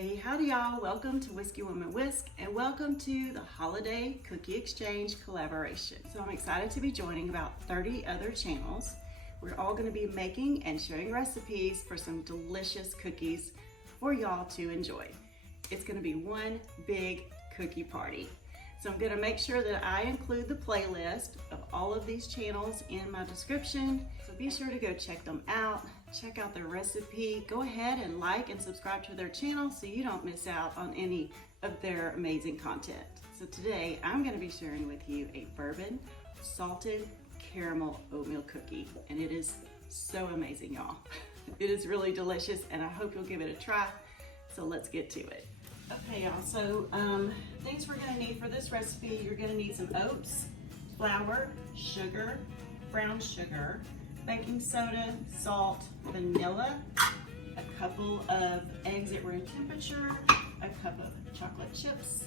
Hey, howdy y'all. Welcome to Whiskey Woman Whisk and welcome to the Holiday Cookie Exchange collaboration. So I'm excited to be joining about 30 other channels. We're all going to be making and sharing recipes for some delicious cookies for y'all to enjoy. It's going to be one big cookie party. So I'm going to make sure that I include the playlist of all of these channels in my description. So be sure to go check them out. Check out their recipe. Go ahead and like and subscribe to their channel so you don't miss out on any of their amazing content. So today I'm going to be sharing with you a bourbon salted caramel oatmeal cookie, and it is so amazing, y'all. It is really delicious and I hope you'll give it a try. So let's get to it. Okay, y'all, so things we're gonna need for this recipe: you're gonna need some oats, flour, sugar, brown sugar, baking soda, salt, vanilla, a couple of eggs at room temperature, a cup of chocolate chips,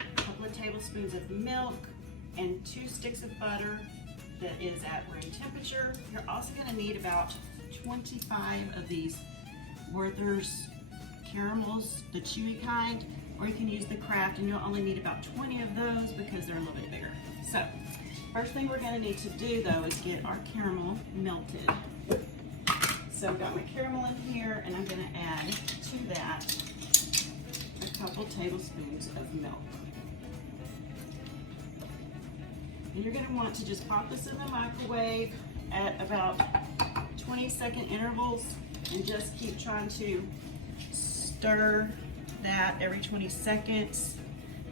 a couple of tablespoons of milk, and 2 sticks of butter that is at room temperature. You're also gonna need about 25 of these Werther's caramels, the chewy kind, or you can use the Kraft, and you'll only need about 20 of those because they're a little bit bigger. So first thing we're going to need to do though is get our caramel melted. So I've got my caramel in here and I'm going to add to that a couple tablespoons of milk. And you're going to want to just pop this in the microwave at about 20-second intervals and just keep trying to stir that every 20 seconds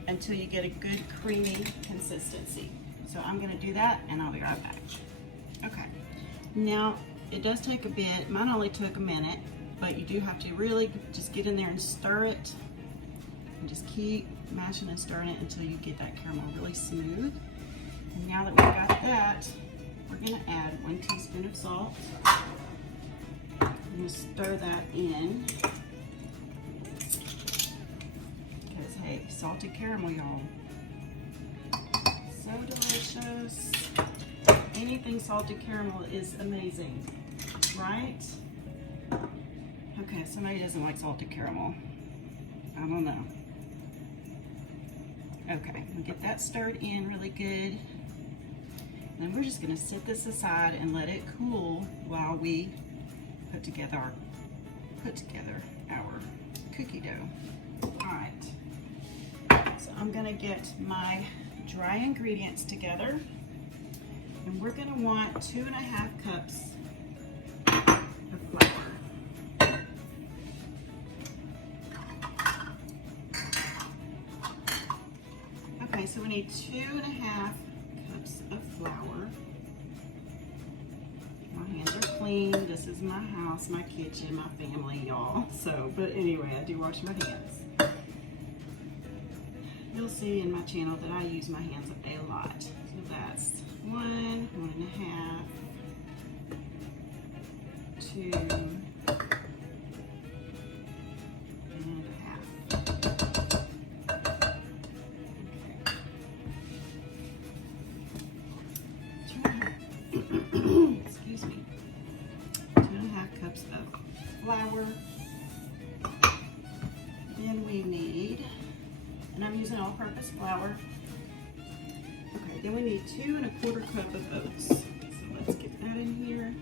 until you get a good creamy consistency. So I'm gonna do that and I'll be right back. Okay, now it does take a bit. Mine only took a minute, but you do have to really just get in there and stir it and just keep mashing and stirring it until you get that caramel really smooth. And now that we've got that, we're gonna add 1 teaspoon of salt. I'm gonna stir that in. Hey, salted caramel, y'all. So delicious. Anything salted caramel is amazing, right? Okay, somebody doesn't like salted caramel. I don't know. Okay, we'll get that stirred in really good. Then we're just gonna set this aside and let it cool while we put together our cookie dough. All right. So I'm gonna get my dry ingredients together, and we're gonna want 2.5 cups of flour. Okay, so we need 2.5 cups of flour. My hands are clean. This is my house, my kitchen, my family, y'all. So, but anyway, I do wash my hands. You'll see in my channel that I use my hands a lot. So that's 1, 1.5, 2, and a half. Okay. Excuse me. 2.5 cups of flour. Then we need, and I'm using all-purpose flour. Okay, then we need 2¼ cup of oats. So let's get that in here.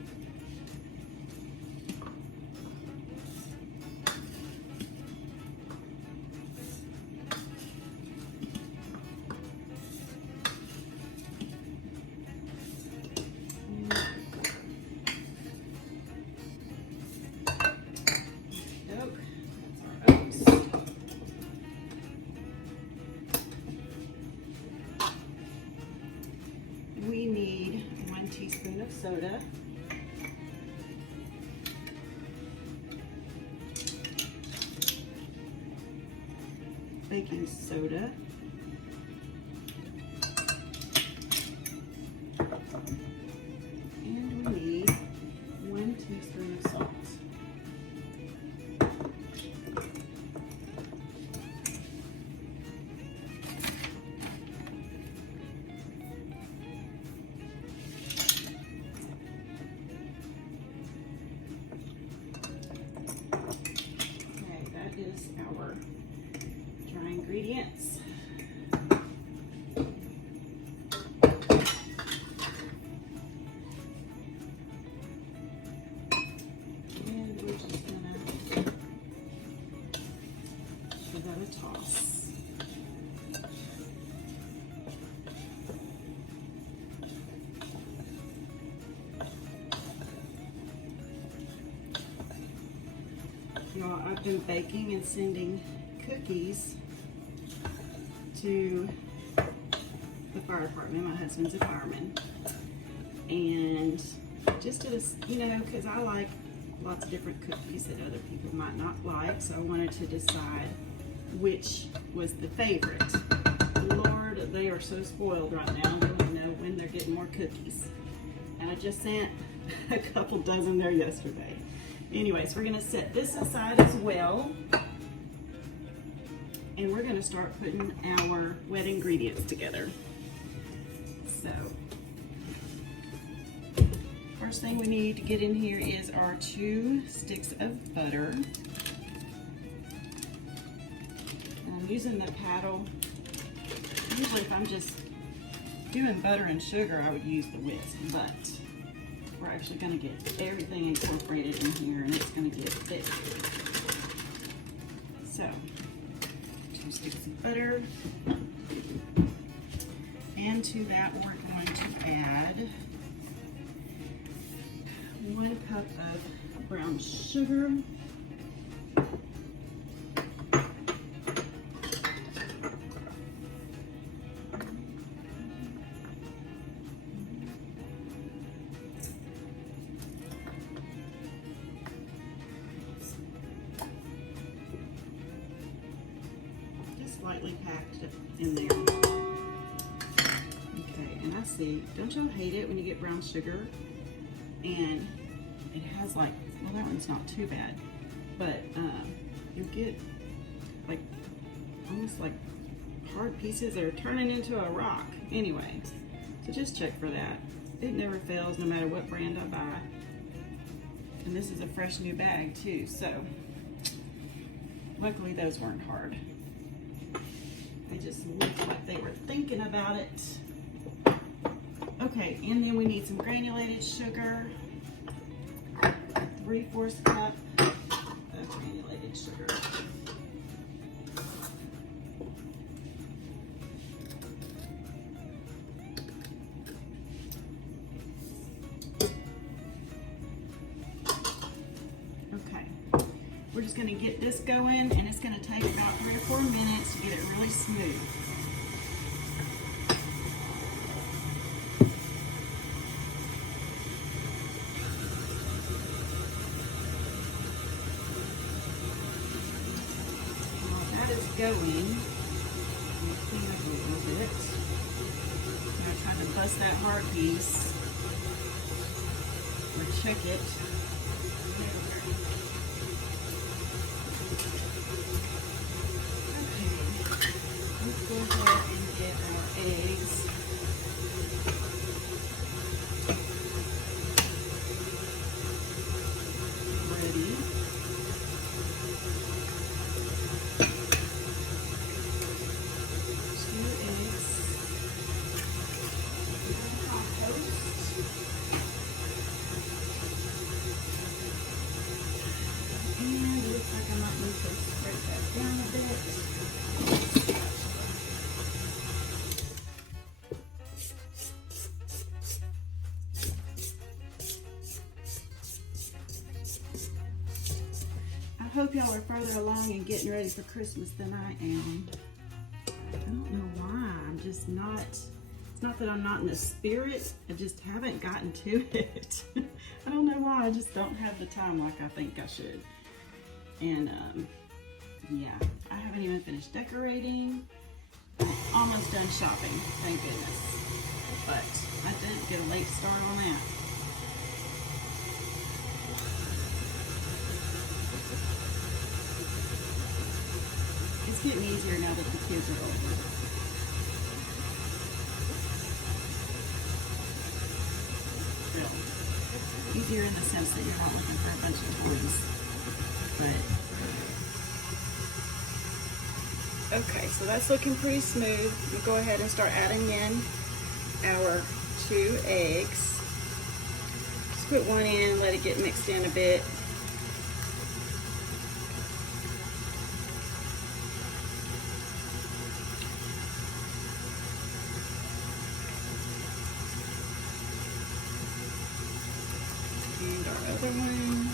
We need 1 teaspoon of soda. Baking soda. And we need 1 teaspoon of salt. is our dry ingredients. And we're just gonna give that a toss. Y'all, I've been baking and sending cookies to the fire department. My husband's a fireman. And just to, you know, because I like lots of different cookies that other people might not like, so I wanted to decide which was the favorite. Lord, they are so spoiled right now. They don't know when they're getting more cookies. And I just sent a couple dozen there yesterday. Anyways, we're gonna set this aside as well. And we're gonna start putting our wet ingredients together. So, first thing we need to get in here is our 2 sticks of butter. And I'm using the paddle. Usually if I'm just doing butter and sugar, I would use the whisk, but we're actually going to get everything incorporated in here and it's going to get thick. So, 2 sticks of butter. And to that we're going to add 1 cup of brown sugar. Lightly packed in there. Okay, and I see, don't y'all hate it when you get brown sugar and it has like, well, that one's not too bad, but you'll get like almost like hard pieces that are turning into a rock. Anyway, so just check for that. It never fails no matter what brand I buy. And this is a fresh new bag too, so luckily those weren't hard. They just looked like they were thinking about it. Okay, and then we need some granulated sugar. 3/4 cup of granulated sugar. Okay, we're just going to get this going, and it's going to take about 3 or 4 minutes to get it really smooth. Going. I'm going to clean up a little bit. I'm going to try to bust that hard piece or check it. Okay, let's go ahead and get our eggs. Ready. I hope y'all are further along in getting ready for Christmas than I am. I don't know why. I'm just not, it's not that I'm not in the spirit, I just haven't gotten to it. I don't know why, I just don't have the time like I think I should. And yeah, I haven't even finished decorating. I'm almost done shopping, thank goodness. But I did get a late start on that. It's getting easier now that the kids are older. Real. Easier in the sense that you're not looking for a bunch of toys. But Okay, so that's looking pretty smooth. We'll go ahead and start adding in our 2 eggs. Just put one in, let it get mixed in a bit. And our other one.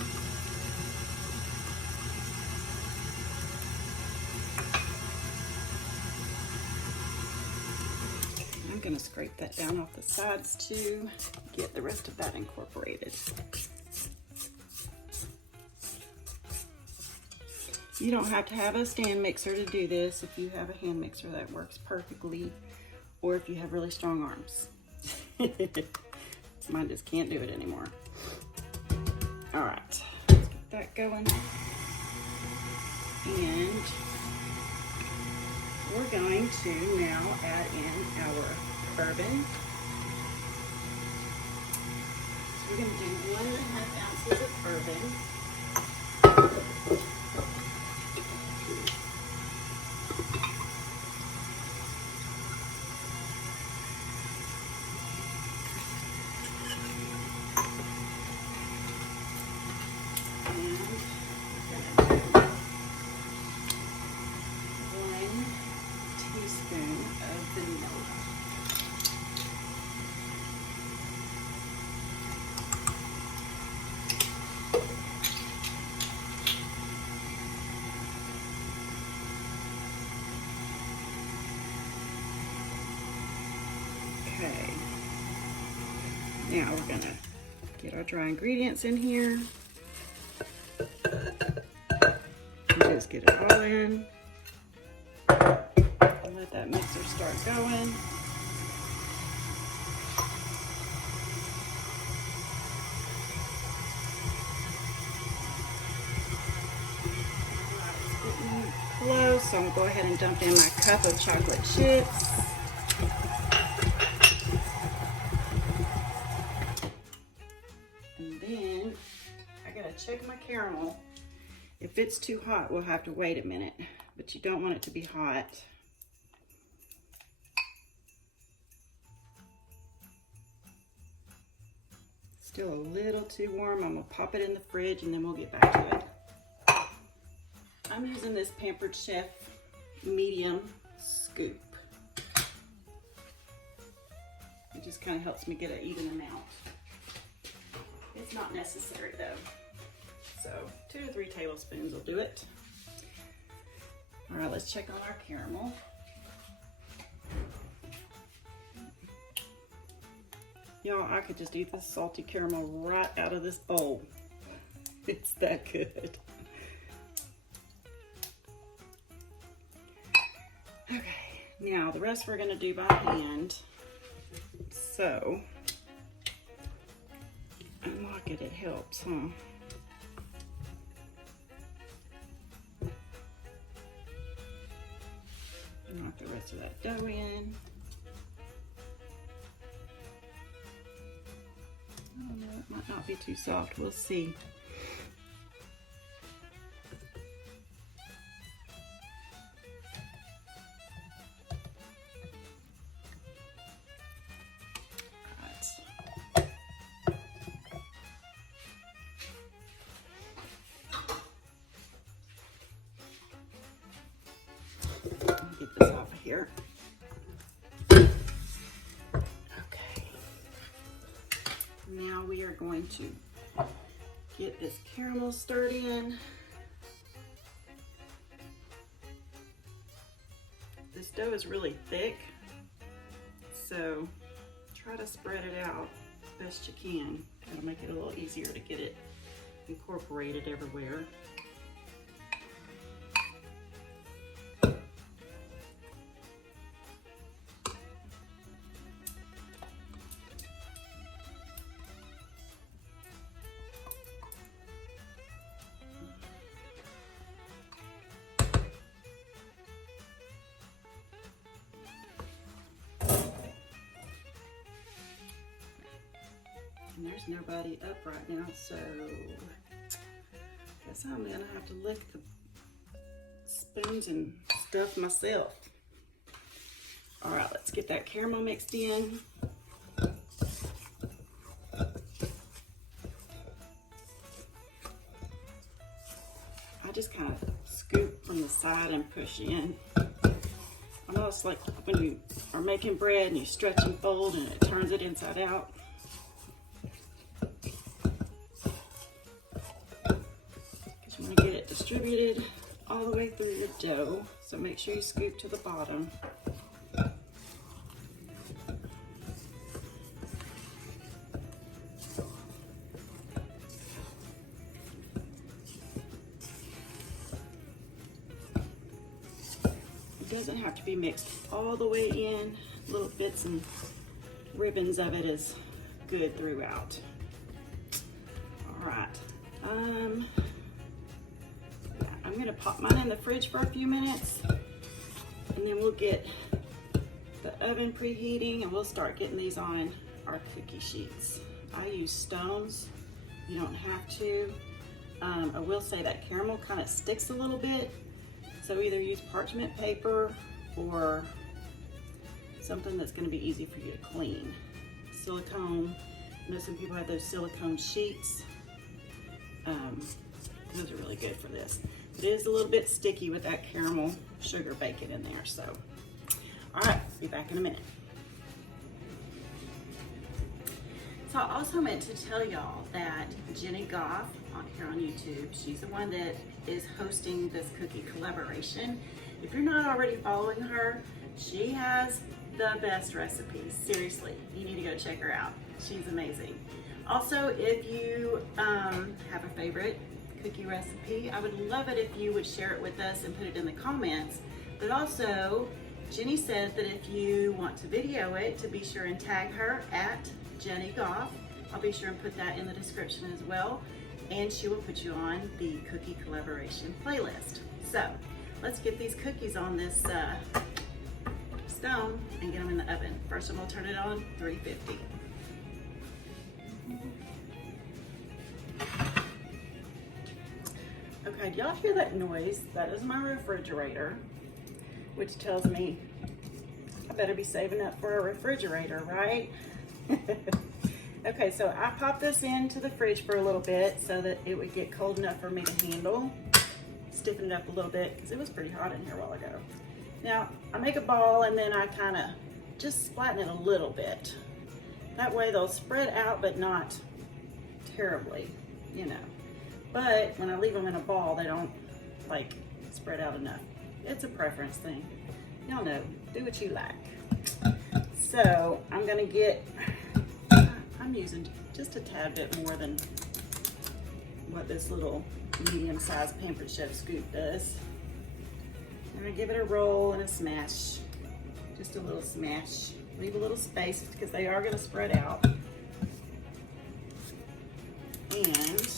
I'm going to scrape that down off the sides to get the rest of that incorporated. You don't have to have a stand mixer to do this. If you have a hand mixer, that works perfectly, or if you have really strong arms. Mine just can't do it anymore. All right, let's get that going. And we're going to now add in our bourbon. So we're going to do 1.5 ounces of bourbon. Okay, now we're gonna get our dry ingredients in here. Just get it all in. And let that mixer start going. Close, so I'm gonna go ahead and dump in my cup of chocolate chips. And then I gotta check my caramel. If it's too hot, we'll have to wait a minute, but you don't want it to be hot. Still a little too warm. I'm gonna pop it in the fridge and then we'll get back to it. I'm using this Pampered Chef medium scoop. It just kind of helps me get an even amount. It's not necessary though. So 2 to 3 tablespoons will do it. All right, let's check on our caramel. Y'all, I could just eat this salty caramel right out of this bowl. It's that good. Okay, now the rest we're gonna do by hand. So, unlock it, it helps, huh? Knock the rest of that dough in. Oh no, it might not be too soft, we'll see. Get this off of here. Okay. Now we are going to get this caramel stirred in. This dough is really thick, so try to spread it out best you can. That'll make it a little easier to get it incorporated everywhere. And there's nobody up right now, so I guess I'm gonna have to lick the spoons and stuff myself. All right, let's get that caramel mixed in. I just kind of scoop from the side and push in. I know it's like when you are making bread and you stretch and fold and it turns it inside out. Because you want to get it distributed all the way through your dough. So make sure you scoop to the bottom. It doesn't have to be mixed all the way in. Little bits and ribbons of it is good throughout. All right. I'm gonna pop mine in the fridge for a few minutes, and then we'll get the oven preheating and we'll start getting these on our cookie sheets. I use stones. You don't have to. I will say that caramel kind of sticks a little bit, so either use parchment paper or something that's going to be easy for you to clean. Silicone. I know some people have those silicone sheets. Those are really good for this. It is a little bit sticky with that caramel sugar bacon in there, so. All right, be back in a minute. So I also meant to tell y'all that Jenny Goff here on YouTube, she's the one that is hosting this cookie collaboration. If you're not already following her, she has the best recipes. Seriously, you need to go check her out. She's amazing. Also, if you have a favorite cookie recipe, I would love it if you would share it with us and put it in the comments. But also, Jenny said that if you want to video it, to be sure and tag her at Jenny Goff. I'll be sure and put that in the description as well. And she will put you on the cookie collaboration playlist. So let's get these cookies on this stone and get them in the oven. First, I'm gonna turn it on 350. Okay, do y'all hear that noise? That is my refrigerator, which tells me I better be saving up for a refrigerator, right? Okay, so I popped this into the fridge for a little bit so that it would get cold enough for me to handle. Stiffen it up a little bit because it was pretty hot in here a while ago. Now, I make a ball and then I kind of just flatten it a little bit. That way they'll spread out, but not terribly, you know. But when I leave them in a ball, they don't like spread out enough. It's a preference thing. Y'all know, do what you like. So I'm gonna get, I'm using just a tad bit more than what this little medium-sized Pampered Chef scoop does. I'm gonna give it a roll and a smash, just a little smash. Leave a little space because they are gonna spread out. And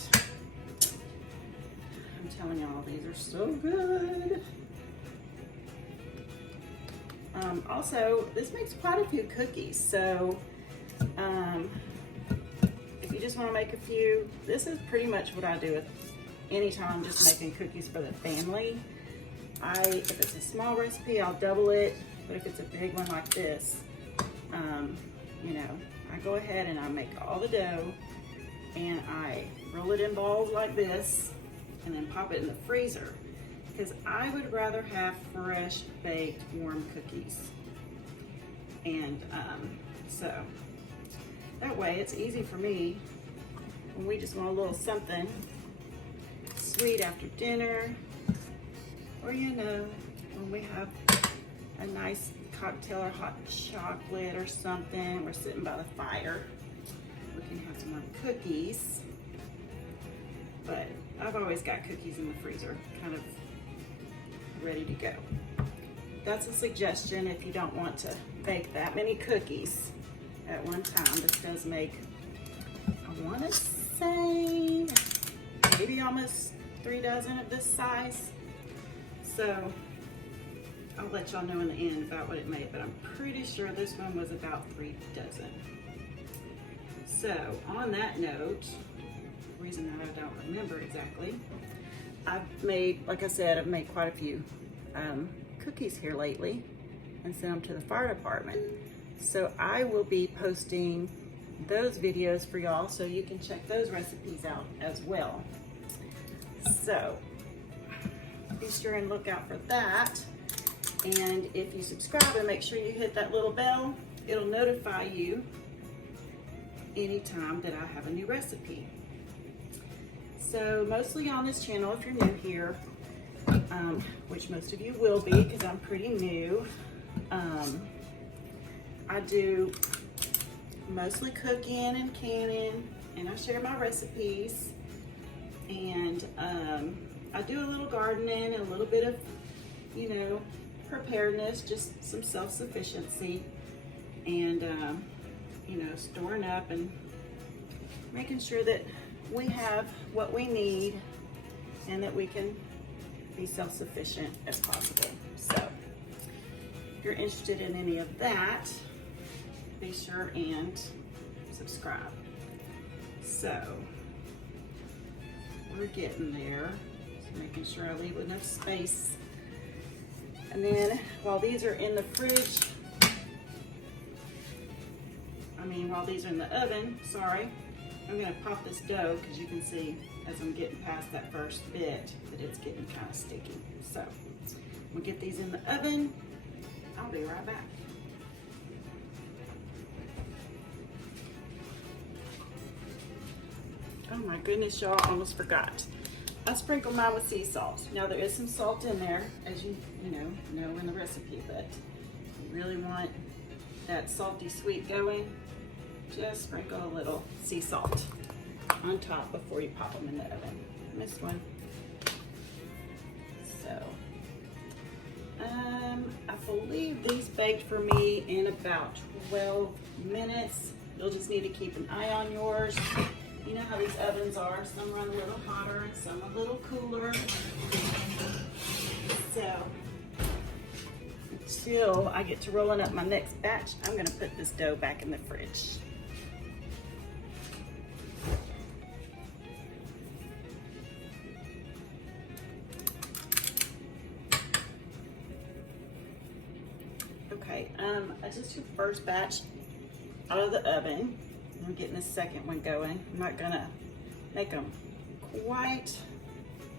I'm telling y'all, these are so good. Also, this makes quite a few cookies, so if you just want to make a few, this is pretty much what I do with anytime I'm just making cookies for the family. If it's a small recipe, I'll double it, but if it's a big one like this, you know, I go ahead and I make all the dough and I roll it in balls like this and then pop it in the freezer, because I would rather have fresh baked warm cookies. And so that way it's easy for me when we just want a little something sweet after dinner, or you know, when we have a nice cocktail or hot chocolate or something, we're sitting by the fire, we can have some more cookies. But I've always got cookies in the freezer, kind of ready to go. That's a suggestion if you don't want to bake that many cookies at one time. This does make, I want to say, maybe almost 3 dozen of this size. So I'll let y'all know in the end about what it made, but I'm pretty sure this one was about 3 dozen. So on that note, the reason that I don't remember exactly, I've made, like I said, I've made quite a few cookies here lately and sent them to the fire department. So I will be posting those videos for y'all so you can check those recipes out as well. So be sure and look out for that. And if you subscribe and make sure you hit that little bell, it'll notify you anytime that I have a new recipe. So mostly on this channel, if you're new here, which most of you will be because I'm pretty new, I do mostly cooking and canning, and I share my recipes, and I do a little gardening and a little bit of, you know, preparedness, just some self-sufficiency, and you know, storing up and making sure that we have what we need and that we can be self-sufficient as possible. So if you're interested in any of that, be sure and subscribe. So we're getting there. Just making sure I leave enough space. And then while these are in the fridge, while these are in the oven, sorry, I'm gonna pop this dough because you can see as I'm getting past that first bit that it's getting kind of sticky. So we'll get these in the oven. I'll be right back. Oh my goodness, y'all, almost forgot. I sprinkle mine with sea salt. Now there is some salt in there, as you know in the recipe, but you really want that salty sweet going, just sprinkle a little sea salt on top before you pop them in the oven. Missed one. So, I believe these baked for me in about 12 minutes. You'll just need to keep an eye on yours. You know how these ovens are. Some run a little hotter and some a little cooler. So, until I get to rolling up my next batch, I'm gonna put this dough back in the fridge. Okay, I just took the first batch out of the oven. I'm getting the second one going. I'm not gonna make them quite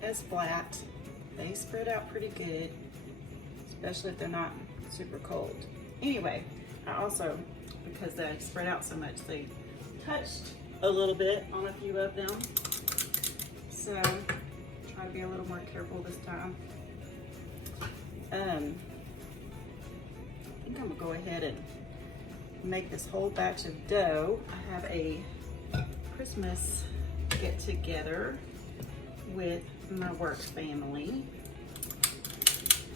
as flat. They spread out pretty good, especially if they're not super cold. Anyway, I also, because they spread out so much, they touched a little bit on a few of them. So try to be a little more careful this time. I think I'm gonna go ahead and make this whole batch of dough. I have a Christmas get together with my work family.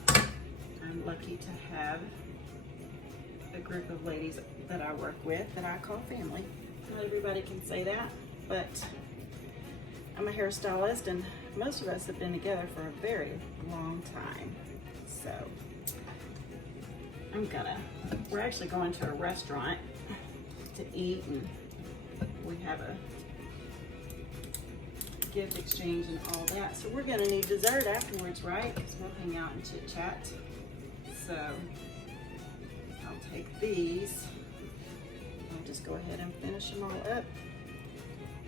I'm lucky to have a group of ladies that I work with that I call family. Not everybody can say that, but I'm a hairstylist and most of us have been together for a very long time. So we're actually going to a restaurant to eat, and we have a gift exchange and all that. So we're gonna need dessert afterwards, right? Because we'll hang out and chit chat. So I'll take these. I'll just go ahead and finish them all up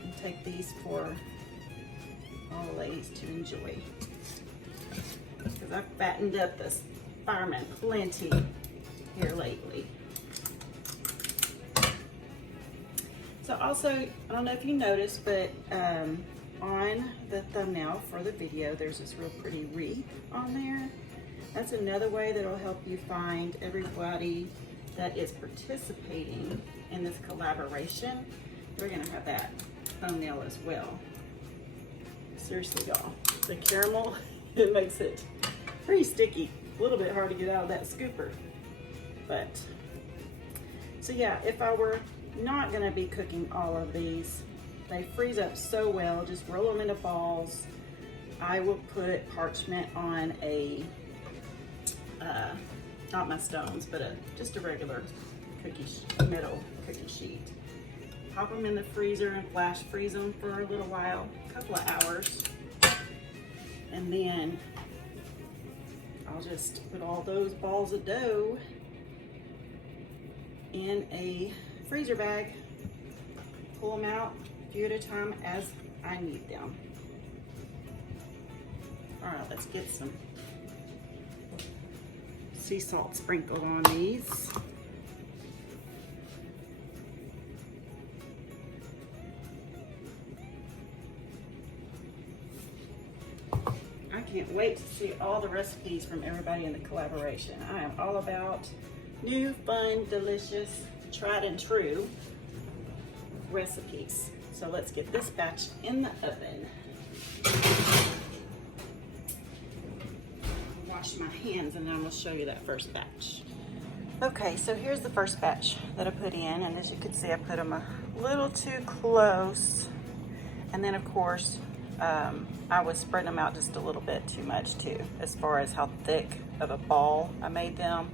and take these for all the ladies to enjoy. Because I've fattened up this fireman plenty here lately. So also, I don't know if you noticed, but on the thumbnail for the video, there's this real pretty wreath on there. That's another way that will help you find everybody that is participating in this collaboration. We're gonna have that thumbnail as well. Seriously, y'all, the caramel, it makes it pretty sticky. A little bit hard to get out of that scooper. But, so yeah, if I were not gonna be cooking all of these, they freeze up so well, just roll them into balls. I will put parchment on a, not my stones, but just a regular metal cookie sheet. Pop them in the freezer and flash freeze them for a little while, a couple of hours. And then I'll just put all those balls of dough in a freezer bag, pull them out a few at a time as I need them. All right, let's get some sea salt sprinkled on these. I can't wait to see all the recipes from everybody in the collaboration. I am all about new, fun, delicious, tried and true recipes. So let's get this batch in the oven. Wash my hands and then I'm gonna show you that first batch. Okay, so here's the first batch that I put in, and as you can see, I put them a little too close. And then of course, I was spreading them out just a little bit too much too, as far as how thick of a ball I made them.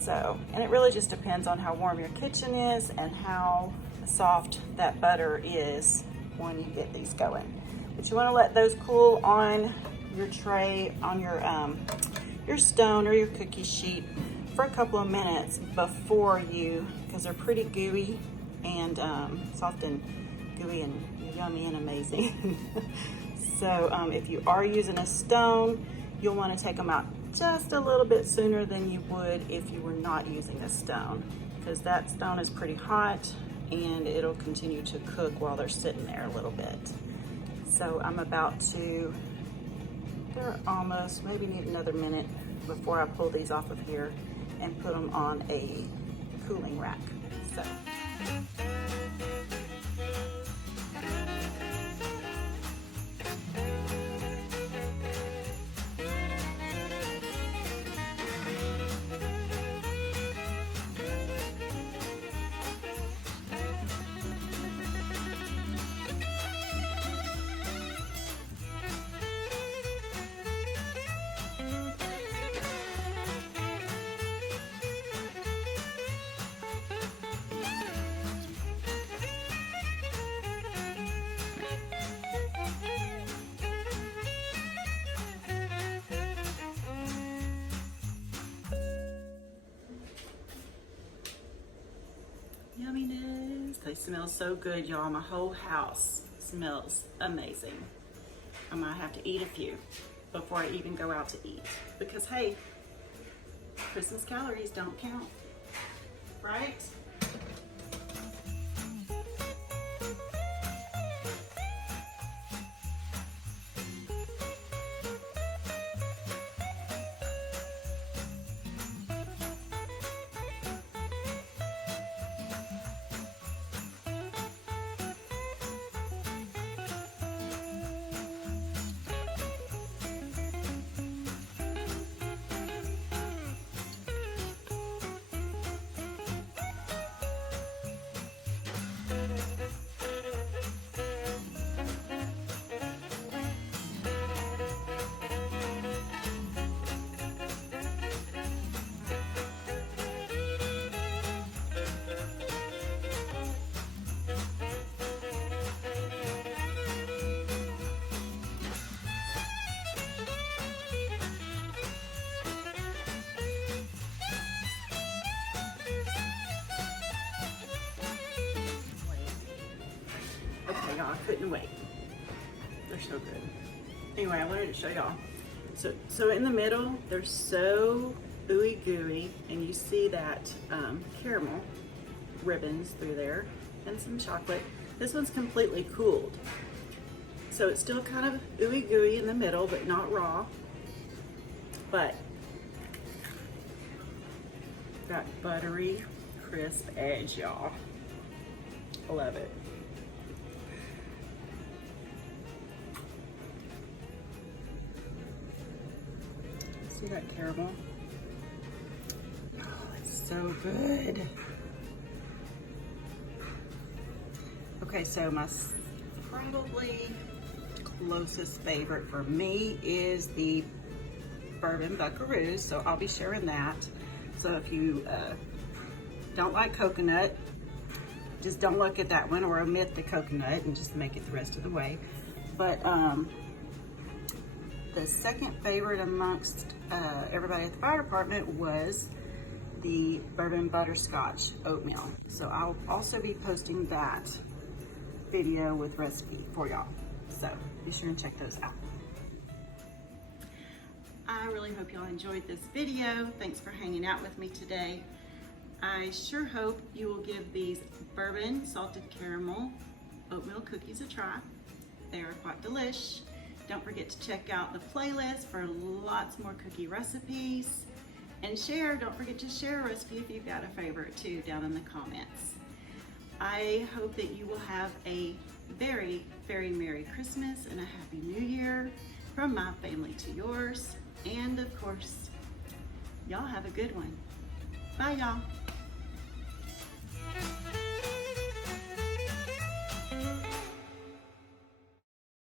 So, and it really just depends on how warm your kitchen is and how soft that butter is when you get these going. But you want to let those cool on your tray, on your stone or your cookie sheet for a couple of minutes before you, because they're pretty gooey and soft and gooey and yummy and amazing. So if you are using a stone, you'll want to take them out just a little bit sooner than you would if you were not using a stone, because that stone is pretty hot and it'll continue to cook while they're sitting there a little bit. So I'm about to, they're almost, maybe need another minute before I pull these off of here and put them on a cooling rack. So. Yumminess. They smell so good, y'all. My whole house smells amazing. I might have to eat a few before I even go out to eat. Because hey, Christmas calories don't count, right? Y'all, I couldn't wait. They're so good. Anyway, I wanted to show y'all. So in the middle, they're so ooey gooey, and you see that caramel ribbons through there and some chocolate. This one's completely cooled. So it's still kind of ooey gooey in the middle, but not raw. But that buttery, crisp edge, y'all. I love it. See that caramel? Oh, it's so good. Okay, so my probably closest favorite for me is the Bourbon Buckaroos, so I'll be sharing that. So if you don't like coconut, just don't look at that one, or omit the coconut and just make it the rest of the way. But the second favorite amongst everybody at the fire department was the bourbon butterscotch oatmeal. So I'll also be posting that video with recipe for y'all. So be sure and check those out. I really hope y'all enjoyed this video. Thanks for hanging out with me today. I sure hope you will give these bourbon salted caramel oatmeal cookies a try. They are quite delish. Don't forget to check out the playlist for lots more cookie recipes. And don't forget to share a recipe if you've got a favorite too down in the comments. I hope that you will have a very, very Merry Christmas and a Happy New Year from my family to yours. And of course, y'all have a good one. Bye y'all.